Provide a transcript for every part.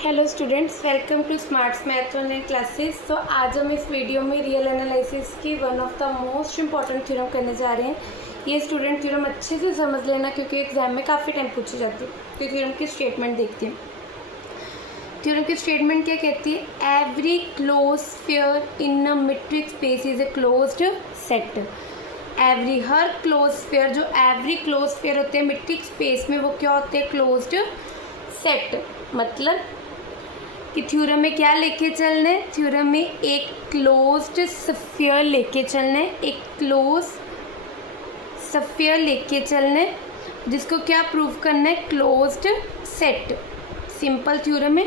Hello students, welcome to smarts math online classes. तो आज हम इस वीडियो में रियल एनालिसिस की one of the most important theorem करने जा रहे हैं। ये स्टूडेंट थ्योरम अच्छे से समझ लेना क्योंकि एग्जाम में काफ़ी टाइम पूछी जाती है। तो थ्योरम की स्टेटमेंट देखते हैं। थ्योरम की स्टेटमेंट क्या कहती है? Every close sphere in a metric space is a closed set. Every her close sphere, जो एवरी क्लोज स्फीयर होते हैं मीट्रिक स्पेस में, वो क्या होते हैं? Closed set. मतलब कि थ्योरम में क्या लेके चलना है? थ्योरम में एक क्लोज्ड स्फीयर लेके चलना है, एक क्लोज स्फीयर लेके चलना है जिसको क्या प्रूव करना है? Closed set. सिंपल थ्योरम है।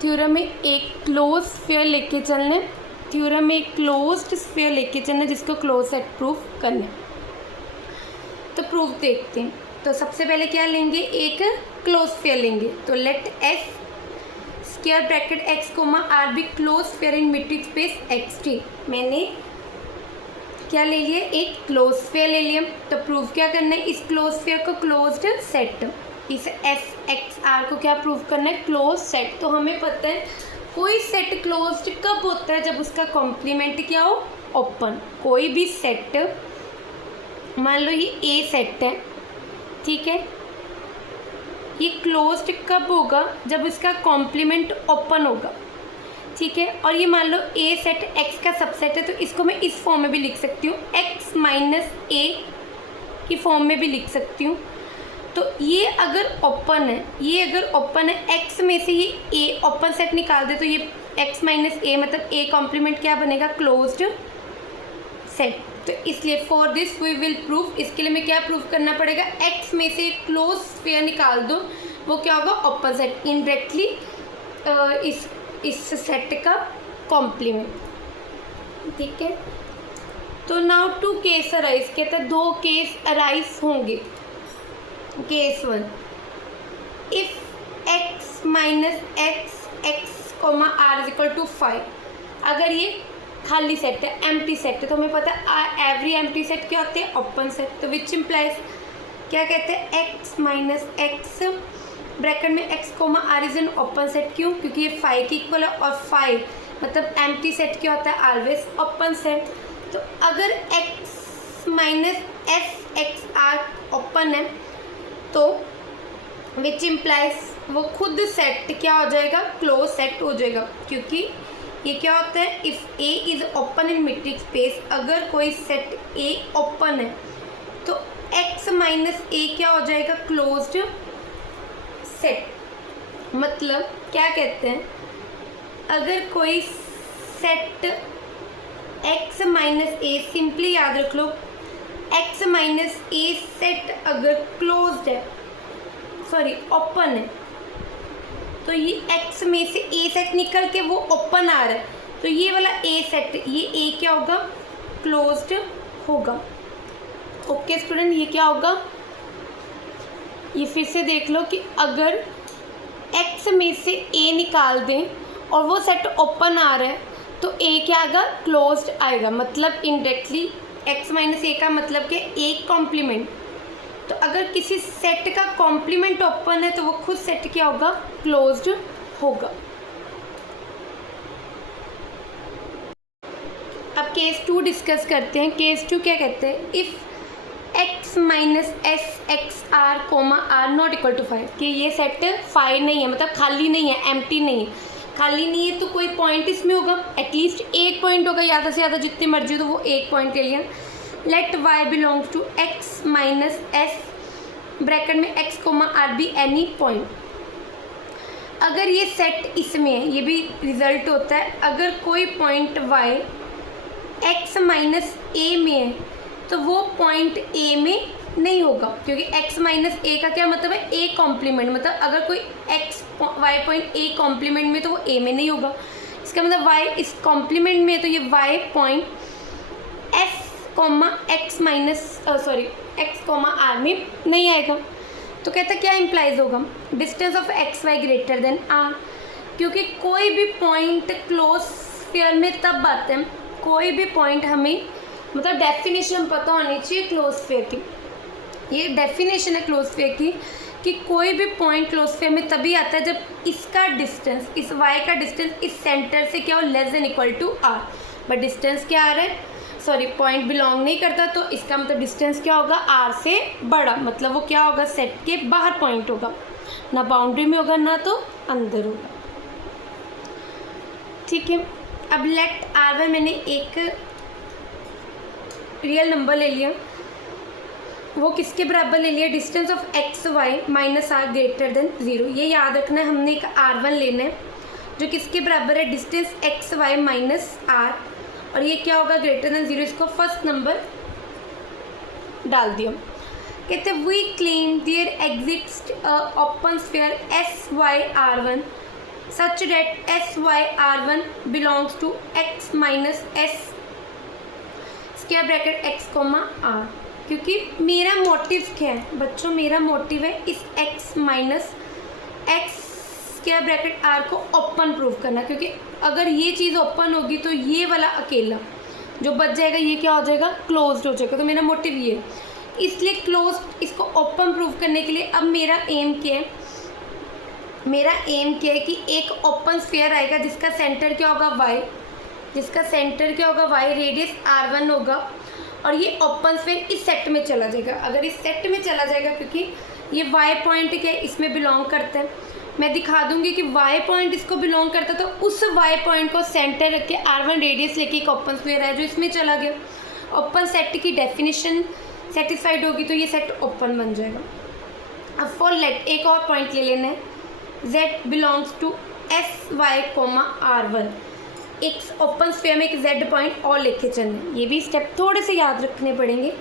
थ्योरम में एक क्लोज स्फीयर लेके चलना है, थ्योरम में एक क्लोज्ड स्फीयर लेके चलना है जिसको क्लोज सेट प्रूव करना है। तो प्रूफ देखते हैं। तो सबसे पहले क्या लेंगे? एक क्लोज स्फीयर लेंगे। तो let f square bracket x comma are b close sphere in metric space x t. मैंने क्या ले लिया? एक क्लोज स्फीयर ले लिया। तो प्रूफ क्या करना है? इस क्लोज स्फीयर को क्लोज्ड सेट, इस एफ एक्स आर को क्या प्रूव करना है? Close set. तो हमें पता है कोई सेट क्लोज्ड कब होता है? जब उसका कॉम्प्लीमेंट क्या हो? ओपन। कोई भी सेट, मान लो ये ए सेट है, ठीक है, ये क्लोज्ड कब होगा? जब इसका कॉम्प्लीमेंट ओपन होगा, ठीक है। और ये मान लो ए सेट एक्स का सबसेट है, तो इसको मैं इस फॉर्म में भी लिख सकती हूँ, एक्स माइनस ए की फॉर्म में भी लिख सकती हूँ। तो ये अगर ओपन है, ये अगर ओपन है, एक्स में से ये ए ओपन सेट निकाल दे तो ये एक्स माइनस ए मतलब ए कॉम्प्लीमेंट क्या बनेगा? Closed set. तो इसलिए for this we will prove, इसके लिए मैं क्या प्रूव करना पड़ेगा? एक्स में से क्लोज स्फीयर निकाल दो, वो क्या होगा? Open set. इनडायरेक्टली इस सेट का कॉम्प्लीमेंट, ठीक है। तो नाउ टू केस अराइज, कहते हैं दो केस अराइज होंगे। Case one, if x minus x x comma are is equal to 5। अगर ये खाली सेट है, एम्प्टी सेट है, तो हमें पता है एवरी एम्प्टी सेट क्या होते हैं? Open set. तो विच इम्प्लाइज क्या कहते हैं? एक्स माइनस एक्स ब्रैकेट में x comma are is an open set. क्यों? क्योंकि ये 5 की इक्वल है और 5 मतलब एम्प्टी सेट क्या होता है? Always open set. तो अगर x minus f x r open है तो विच इम्प्लाइज वो खुद सेट क्या हो जाएगा? क्लोज सेट हो जाएगा। क्योंकि ये क्या होता है? If A is open in metric space, अगर कोई सेट ए ओपन है तो एक्स माइनस ए क्या हो जाएगा? Closed set. मतलब क्या कहते हैं? अगर कोई सेट एक्स माइनस ए, सिंपली याद रख लो, एक्स माइनस ए सेट अगर क्लोज्ड है, सॉरी ओपन है, तो ये एक्स में से ए सेट निकल के वो ओपन आ रहा है, तो ये वाला ए सेट, ये ए क्या होगा? क्लोज्ड होगा। ओके स्टूडेंट, ये क्या होगा? ये फिर से देख लो कि अगर एक्स में से ए निकाल दें और वो सेट ओपन आ रहा है तो ए क्या आएगा? क्लोज्ड आएगा। मतलब इनडायरेक्टली एक्स माइनस ए का मतलब कि ए कॉम्प्लीमेंट। तो अगर किसी सेट का कॉम्प्लीमेंट ओपन है तो वो खुद सेट क्या होगा? क्लोज्ड होगा। अब केस 2 डिस्कस करते हैं। केस 2 क्या कहते हैं? If x minus s x r comma r not equal to 5, कि ये सेट 5 नहीं है, मतलब खाली नहीं है, एम्प्टी नहीं है। खाली नहीं है तो कोई पॉइंट इसमें होगा, एटलीस्ट एक पॉइंट होगा, ज़्यादा से ज़्यादा जितनी मर्जी हो तो वो एक पॉइंट ले लिया। Let Y belongs to x minus S bracket में x comma are B any point. अगर ये सेट इसमें है, ये भी रिजल्ट होता है, अगर कोई पॉइंट वाई एक्स माइनस ए में है तो वो पॉइंट ए में नहीं होगा, क्योंकि एक्स माइनस ए का क्या मतलब है? A complement. मतलब अगर कोई x y point A complement में तो वो ए में नहीं होगा। इसका मतलब वाई इस कॉम्प्लीमेंट में है तो ये y point f comma x minus sorry x comma r में नहीं आएगा। तो कहता क्या इम्प्लाइज होगा? Distance of x y greater than r. क्योंकि कोई भी पॉइंट क्लोज स्फीयर में तब आते हैं, कोई भी पॉइंट हमें मतलब डेफिनेशन पता होनी चाहिए क्लोज स्फीयर की। ये डेफिनेशन है क्लोज स्फीयर की कि कोई भी पॉइंट क्लोस्फेयर में तभी आता है जब इसका डिस्टेंस, इस y का डिस्टेंस इस सेंटर से क्या हो, less than equal to r। But distance क्या आ रहा है, सॉरी पॉइंट बिलोंग नहीं करता, तो इसका मतलब डिस्टेंस क्या होगा, r से बड़ा, मतलब वो क्या होगा, सेट के बाहर पॉइंट होगा, ना बाउंड्री में होगा ना तो अंदर होगा। ठीक है, अब लेट r1 मैंने एक रियल नंबर ले लिया, वो किसके बराबर ले लिया, distance of x y minus r greater than 0। ये याद रखना है, हमने एक r1 लेना है जो किसके बराबर है, distance x y minus r, और ये क्या होगा, ग्रेटर देन 0। इसको फर्स्ट नंबर डाल दिया। कहते हैं we claim there exist open sphere s y r one such that s y r one belongs to x minus S square bracket x comma r. क्योंकि मेरा मोटिव क्या है बच्चों, मेरा मोटिव है इस x minus x square bracket r को open prove करना, क्योंकि अगर ये चीज़ ओपन होगी तो ये वाला अकेला जो बच जाएगा ये क्या हो जाएगा, क्लोज्ड हो जाएगा। तो मेरा मोटिव ये है, इसलिए क्लोज इसको ओपन प्रूव करने के लिए अब मेरा एम क्या है, मेरा एम क्या है कि एक ओपन स्फीयर आएगा जिसका सेंटर क्या होगा y, जिसका सेंटर क्या होगा y, रेडियस r1 होगा, और ये ओपन स्फीयर इस सेट में चला जाएगा। अगर इस सेट में चला जाएगा, क्योंकि ये y पॉइंट क्या है इसमें बिलोंग करता है, मैं दिखा दूंगी कि y पॉइंट इसको बिलोंग करता है, तो उस y पॉइंट को सेंटर रख के r1 रेडियस लेके एक ओपन स्फीयर है जो इसमें चला गया। ओपन सेट की डेफिनेशन सेटिस्फाइड होगी तो ये सेट ओपन बन जाएगा। अब फॉर लेट एक और पॉइंट ले लेना है, z belongs to s y comma r1, एक ओपन स्फीयर में एक z पॉइंट और लेके चलना है। ये भी स्टेप थोड़े से याद रखने पड़ेंगे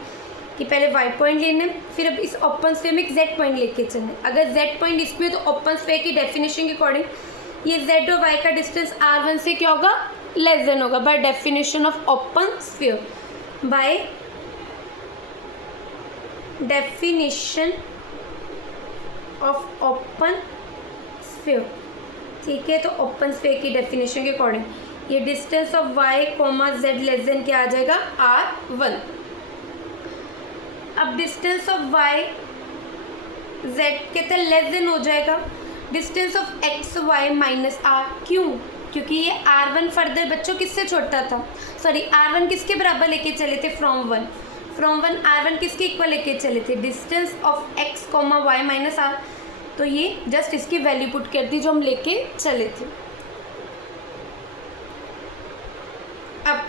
कि पहले y पॉइंट लेना है, फिर अब इस ओपन स्फीयर में एक z पॉइंट लेके चलना है। अगर z पॉइंट इसमें है तो ओपन स्फीयर की डेफिनेशन के अकॉर्डिंग ये z और y का डिस्टेंस r1 से क्या होगा, लेस देन होगा, by definition of open sphere, by definition of open sphere. ठीक है, तो ओपन स्फीयर की डेफिनेशन के अकॉर्डिंग ये डिस्टेंस ऑफ y कोमा z लेस देन क्या आ जाएगा, r1। अब डिस्टेंस ऑफ y z कहते हैं लेस देन हो जाएगा distance of x y minus r। क्यों, क्योंकि ये r1 फर्दर बच्चों किससे छोटा था, सॉरी r1 किसके बराबर लेके चले थे, फ्रॉम वन r1 किसके इक्वल लेके चले थे, distance of x comma y minus r। तो ये जस्ट इसकी वैल्यू पुट कर दी जो हम लेके चले थे। अब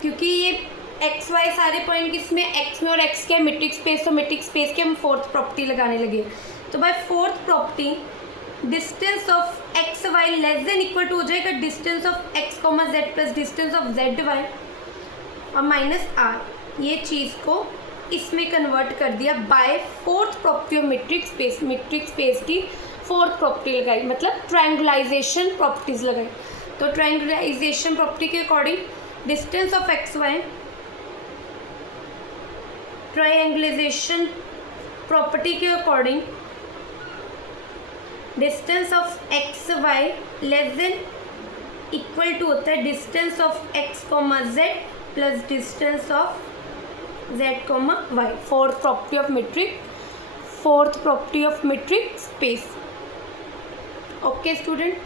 क्योंकि ये एक्स वाई सारे पॉइंट किसमें, एक्स में, और एक्स क्या है मेट्रिक स्पेस, तो मेट्रिक स्पेस के हम फोर्थ प्रॉपर्टी लगाने लगे। तो by fourth property distance of x Y less than equal to हो जाएगा distance of x comma Z plus distance of z y और माइनस आर। ये चीज़ को इसमें कन्वर्ट कर दिया by fourth property of metric space. Metric space की फोर्थ प्रॉपर्टी लगाई, मतलब ट्रायंगुलाइजेशन प्रॉपर्टीज लगाई। तो ट्रायंगुलाइजेशन प्रॉपर्टी के according distance of x Y, triangulization property के according distance of x Y less than equal to होता है distance of x comma Z plus distance of Z comma Y. Fourth property of metric space. Okay student,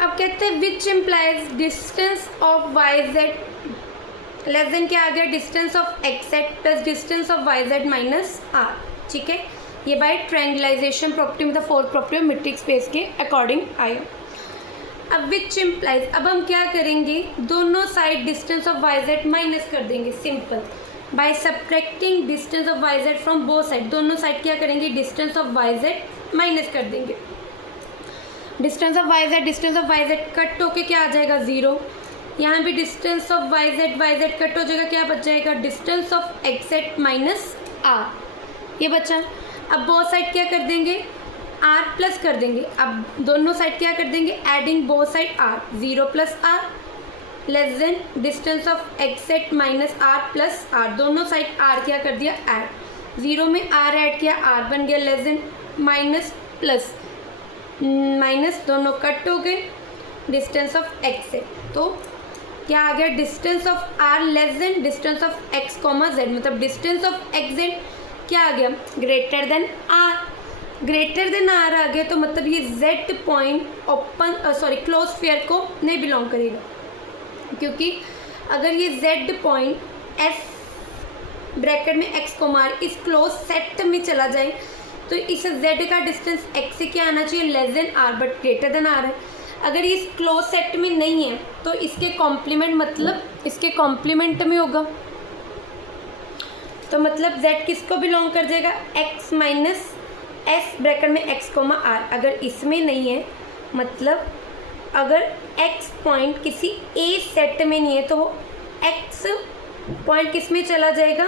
अब कहते हैं which implies distance of Y Z less than क्या आ गया, distance of X Z plus distance of Y Z minus R. ठीक है, ये by triangulization property मतलब fourth property of metric space के अकॉर्डिंग आया। अब विच इम्प्लाइज, अब हम क्या करेंगे, दोनों side distance of Y Z minus कर देंगे, simple by subtracting distance of Y Z from both side. दोनों साइड क्या करेंगे, distance of Y Z minus कर देंगे। Distance of Y Z cut होके क्या आ जाएगा, 0। यहाँ भी distance of Y Z cut हो जाएगा, क्या बच जाएगा, distance of X Z minus are. ये बचा। अब बोथ साइड क्या कर देंगे, r प्लस कर देंगे। अब दोनों साइड क्या कर देंगे, adding both side r, 0 plus r less than distance of X Z minus r plus r। दोनों साइड r क्या कर दिया, ऐड, 0 में r ऐड किया, r बन गया less than minus plus minus, दोनों कट हो गए, डिस्टेंस ऑफ एक्स जेड। तो क्या आ गया, distance of r less than distance of x comma Z, मतलब डिस्टेंस ऑफ एक्स जेड क्या आ गया, greater than R. Greater than R आ गया तो मतलब ये Z point open close sphere को नहीं बिलोंग करेगा, क्योंकि अगर ये जेड पॉइंट एस ब्रैकेट में एक्स को मार इस क्लोज सेट में चला जाए तो इस जेड का डिस्टेंस एक्स से क्या आना चाहिए, less than R, but greater than R है। अगर ये इस क्लोज सेट में नहीं है तो इसके कॉम्प्लीमेंट मतलब इसके कॉम्प्लीमेंट में होगा, तो मतलब z किसको बिलोंग कर जाएगा, x माइनस एस ब्रैकेट में x कोमा आर। अगर इसमें नहीं है मतलब अगर x पॉइंट किसी a सेट में नहीं है तो वो x पॉइंट किस में चला जाएगा,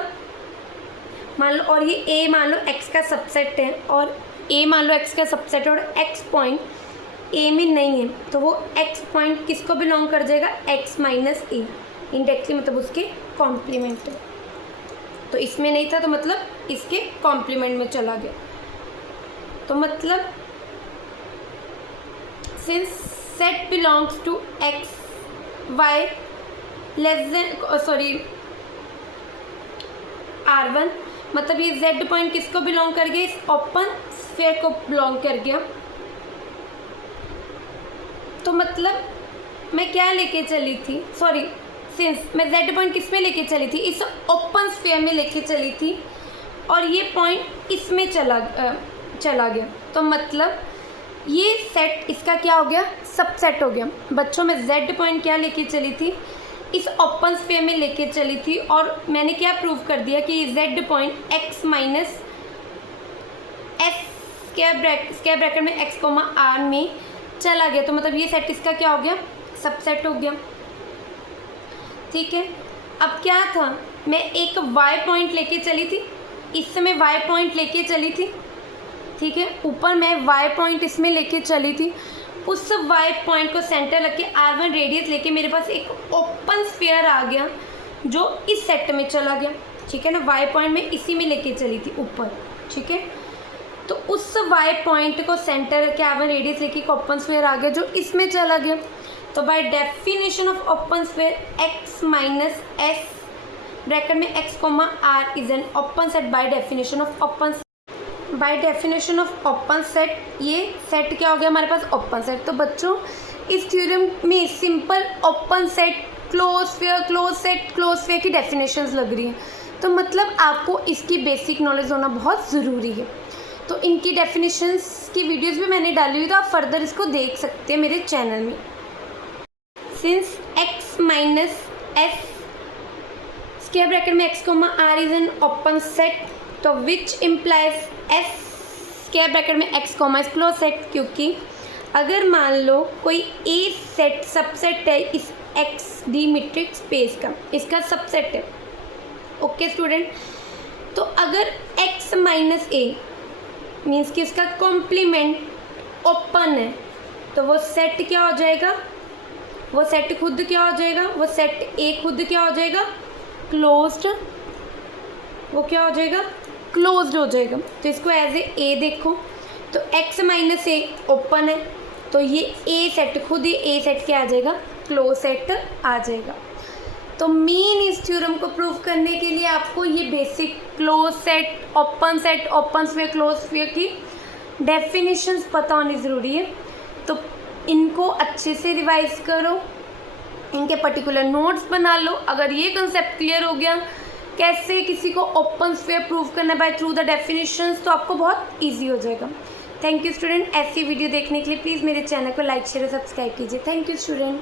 मान लो, और ये a मान लो x का सबसेट है और a मान लो x का सबसेट है और x पॉइंट a में नहीं है तो वो x पॉइंट किसको बिलोंग कर जाएगा, x माइनस ए, इंडायरेक्टली मतलब उसके कॉम्प्लीमेंट। तो इसमें नहीं था तो मतलब इसके कॉम्प्लीमेंट में चला गया, तो मतलब since set belongs to X Y less than R1, मतलब ये z पॉइंट किसको बिलोंग कर गया, इस ओपन स्फीयर को बिलोंग कर गया। तो मतलब मैं क्या लेके चली थी, सिंस मैं z पॉइंट किस में लेके चली थी, इस ओपन स्फीयर में लेके चली थी और ये पॉइंट इसमें चला गया, तो मतलब ये सेट इसका क्या हो गया, सबसेट हो गया। बच्चों में z पॉइंट क्या लेके चली थी, इस ओपन स्फीयर में लेके चली थी और मैंने क्या प्रूव कर दिया कि ये z point x minus S square bracket में x कोमा आर में चला गया, तो मतलब ये सेट इसका क्या हो गया, सबसेट हो गया। ठीक है, अब क्या था, मैं एक y पॉइंट लेके चली थी, इस समय y पॉइंट लेके चली थी, ठीक है, ऊपर मैं y पॉइंट इसमें लेके चली थी, उस y पॉइंट को सेंटर रख के R1 रेडियस लेके मेरे पास एक ओपन स्फीयर आ गया जो इस सेट में चला गया। ठीक है ना, y पॉइंट में इसी में लेके चली थी ऊपर। ठीक है, तो उस y पॉइंट को सेंटर रख के R1 रेडियस लेके एक ओपन स्फीयर आ गया जो इसमें चला गया। तो by definition of open sphere x minus S bracket में x comma are is an open set by definition of open set. ये सेट क्या हो गया हमारे पास, ओपन सेट। तो बच्चों इस थ्योरम में simple open set, close sphere की डेफिनेशंस लग रही हैं, तो मतलब आपको इसकी बेसिक नॉलेज होना बहुत ज़रूरी है। तो इनकी डेफिनेशंस की वीडियोस भी मैंने डाली हुई, तो आप फर्दर इसको देख सकते हैं मेरे चैनल में। Since x minus S square bracket में x comma are is an open set, तो which implies S square bracket में x comma is close set, क्योंकि अगर मान लो कोई ए सेट सबसेट है इस एक्स डी मीट्रिक स्पेस का, इसका सबसेट है। ओके स्टूडेंट, तो अगर x माइनस ए मीन्स कि उसका कॉम्प्लीमेंट ओपन है तो वो सेट क्या हो जाएगा, वो सेट खुद क्या हो जाएगा, वो सेट ए खुद क्या हो जाएगा, क्लोज्ड। वो क्या हो जाएगा, क्लोज्ड हो जाएगा। तो इसको एज ए देखो, तो x माइनस ए ओपन है तो ये ए सेट खुद ही ए सेट क्या आ जाएगा, क्लोज सेट आ जाएगा। तो मेन इस थ्योरम को प्रूव करने के लिए आपको ये basic close set, open sphere, close sphere की डेफिनेशंस पता होनी ज़रूरी है। तो इनको अच्छे से रिवाइज करो, इनके पर्टिकुलर नोट्स बना लो। अगर ये कंसेप्ट क्लियर हो गया कैसे किसी को ओपन स्फीयर प्रूव करना बाय थ्रू द डेफिनेशंस, तो आपको बहुत इजी हो जाएगा। Thank you student. ऐसी वीडियो देखने के लिए प्लीज़ मेरे चैनल को लाइक शेयर और सब्सक्राइब कीजिए। Thank you student.